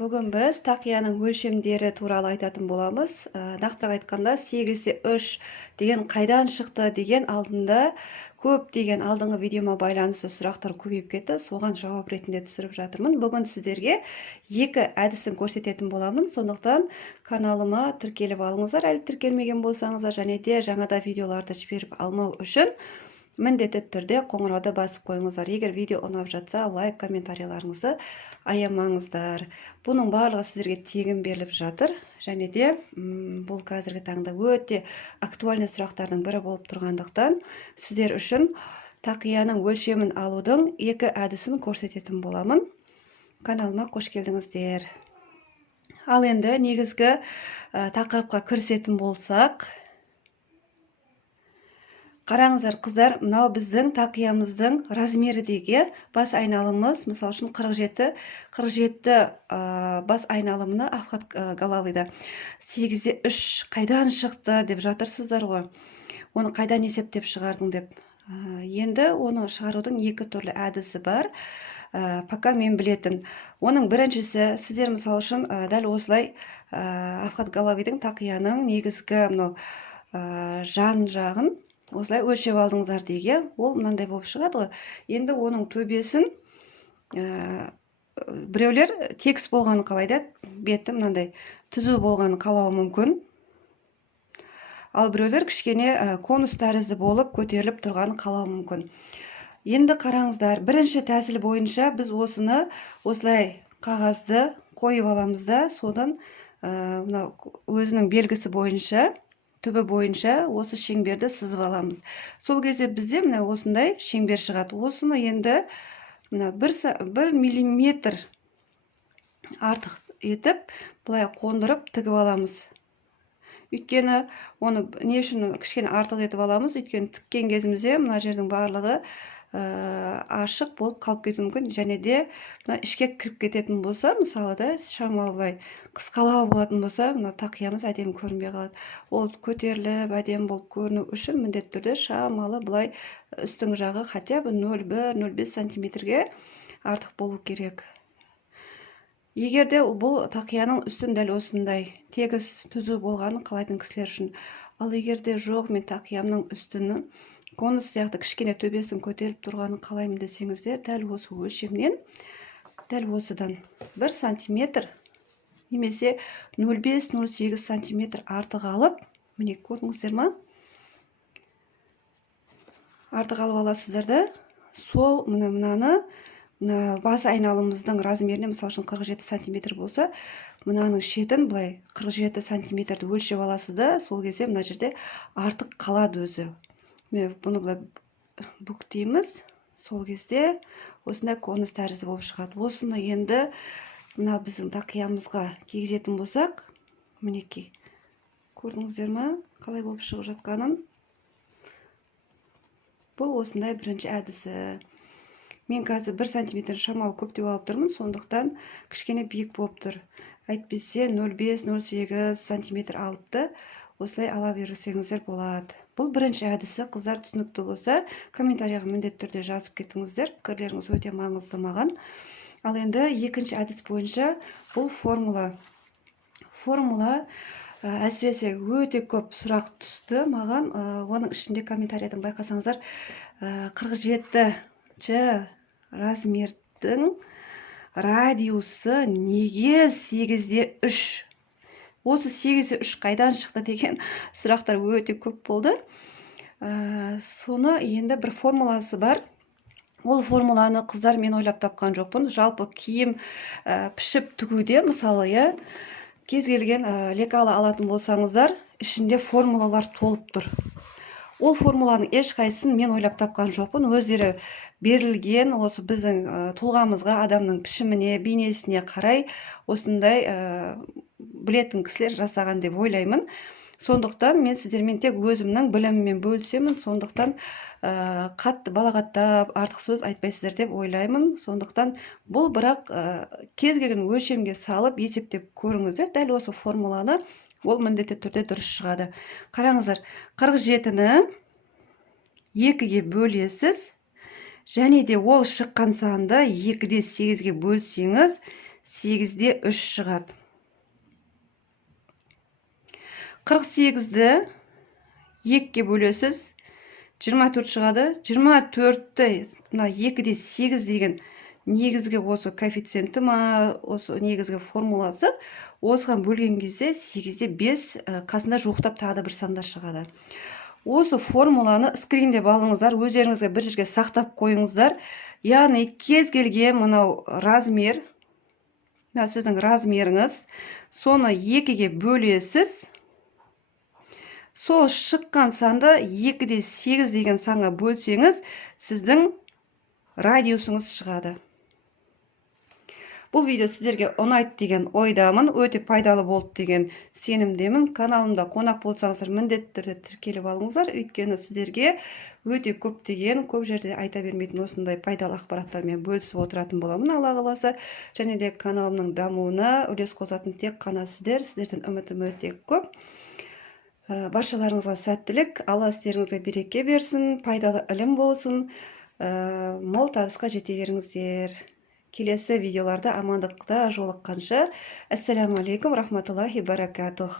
Бүгін біз тақияның өлшемдері туралы айтатын боламыз. Нақтырақ айтқанда 8-те 3 деген қайдан шықты деген алдында алдыңғы видеома байланысты сұрақтар көбейіп кетті. Соған жауап ретінде түсіріп жатырмын. Бүгін сіздерге екі әдісін көрсететін боламын. Сондықтан каналыма тіркеліп алыңыздар, әлі тіркелмеген болсаңыздар, және де жаңада видеоларды жіберіп алмау үшін міндетті түрде қоңырауды басып қойыңыздар. Егер видео ұнап жатса, лайк, комментарийларыңызды аямаңыздар. Бұның барлығы сіздерге тегін беріліп жатыр. Және де бұл қазіргі таңда өте актуальны сұрақтардың бірі болып тұрғандықтан сіздер үшін тақияның өлшемін алудың екі әдісін көрсететін боламын. Каналыма қош келдіңіздер. Ал енді негізгі тақырыпқа кірісетін болсақ, қараңыздар қыздар, мынау біздің тақиямыздың размерідегі бас айналымыз, мысалы үшін 47 бас айналымны Афхат Галавида 8-те 3 қайдан шықты деп жатырсыздар ғой. Оны қайдан есептеп шығардың деп. Енді оны шығарудың екі түрлі әдісі бар. Пока мен білетін. Оның біріншісі, сіздер мысалы үшін дәл осылай Афхат Галавидің тақияның негізгі жан жағын осылай өлшеп алдыңыздар дейге, ол мынандай болып шығады ғой. Енді оның төбесін біреулер текст болғанын қалайды, беті мынандай түзу болғанын қалауы мүмкін. Ал біреулер кішкене конус тәрізді болып көтеріліп тұрғанын қалауы мүмкін. Енді қараңыздар, бірінші тәсіл бойынша біз осыны осылай қағазды қойып аламыз да, содан өзінің белгісі бойынша, түбі бойынша осы шеңберді сызып аламыз. Сол кезде бізде мына осындай шеңбер шығады. Осыны енді 1 миллиметр артық етіп, бұлай қондырып тігіп аламыз. Өйткені оны не үшін кішкене артық етіп аламыз? Өйткені тіккен кезімізде мына жердің барлығы ашық болып қалып кетуі мүмкін, және де ішке кіріп кететін болса, мысалы да шамалы былай қысқалау болатын болса, мына тақиямыз әдемі көрінбей қалады. Ол көтеріліп әдемі болып көріну үшін міндетті түрде шамалы былай үстің жағы хотя бы 0,1-0,5 сантиметрге артық болу керек. Егерде бұл тақияның үстін дәл осындай тегіс түзу болғанын қалайтын кісілер үшін. Ал егерде жоқ, мен тақиямның үстінің конус сияқты кішкене төбесін көтеріп тұрғанын қалаймын десеңіздер, дәл осы өлшемнен, дәл осыдан 1 сантиметр немесе 0,5-0,8 сантиметр артық алып, міне көрдіңіздер ма? Артық алып аласыздар да, сол мынаны бас айналымыздың размеріне, мысалы үшін 47 сантиметр болса, мынаның шетін былай 47 сантиметрді өлшеп аласыз да, сол кезде мына жерде артық қалады өзі. Бұны былай бүктейміз, сол кезде осындай конус тәрізді болып шығады. Осыны енді мына біздің тақиямызға кигізетін болсақ, мінекей, көрдіңіздер ма, қалай болып шығып жатқанын? Бұл осындай бірінші әдісі. Мен қазір 1 сантиметр шамалы көптеп алып тұрмын, сондықтан кішкене биік болып тұр. Әйтпесе 0,5-0,8 сантиметр алыпты, осылай ала берсеңіздер болады. Бұл бірінші әдісі. Қыздар түсінікті болса, комментарияға міндетті түрде жазып кетіңіздер. Пікірлеріңіз өте маңызды маған. Ал енді екінші әдіс бойынша бұл формула әсіресе өте көп сұрақ түсті маған. Оның ішінде комментариядан байқасаңыздар, 47 размердің радиусы неге 8-те 3? Осы 8-те 3 қайдан шықты деген сұрақтар өте көп болды. Соны енді бір формуласы бар. Ол формуланы қыздар мен ойлап тапқан жоқпын. Жалпы киім пішіп тігуде, мысалы, кез келген лекалы алатын болсаңыздар, ішінде формулалар толып тұр. Ол формуланың ешқайсысын мен ойлап тапқан жоқпын. Өздері берілген осы біздің тұлғамызға, адамның пішіміне, бейнесіне қарай осындай білетін кісілер жасаған деп ойлаймын. Сондықтан мен сіздермен тек өзімнің біліміммен бөлісемін. Сондықтан қатты балағаттап, артық сөз айтпайсыздар деп ойлаймын. Сондықтан бұл бірақ кез келген өлшемге салып есептеп көріңіздер. Дәл осы формуланы ол міндетті түрде дұрыс шығады. Қараңыздар, 47-ні 2-ге бөлесіз, және де ол шыққан санды 2-де 8-ге бөлсеңіз, 8-де 3 шығады. 48-ді 2-ге бөлесіз, 24 шығады. 24-ті 2-де 8 деген негізгі осы коэффициенті ма, осы негізгі формуласы, осыған бөлген кезде 8-де 5 қасында жуықтап тағы бір сандар шығады. Осы формуланы скриндеп алыңыздар, өздеріңізге бір жерге сақтап қойыңыздар. Яғни кез келген мынау размер, сіздің размеріңіз, соны 2-ге бөлесіз. Сол шыққан санды 2-де 8 деген санға бөлсеңіз, сіздің радиусыңыз шығады. Бұл видео сіздерге ұнайды деген ойдамын, өте пайдалы болды деген сенімдемін. Каналымда қонақ болсаңыздар, міндетті түрде тіркеліп алыңыздар, өйткені сіздерге өте көп жерде айта бермейтін осындай пайдалы ақпараттармен бөлісіп отыратын боламын, Алла қаласа. Және де каналымның дамуына үлес қосатын тек қана сіздерден үмітім өте көп. Баршаларыңызға сәттілік, Алла істеріңізге береке берсін, пайдалы ілім болсын, мол табысқа жете беріңіздер. Келесі видеоларда амандықта жолыққанша, ассаламу алейкум рахматуллахи баракатух.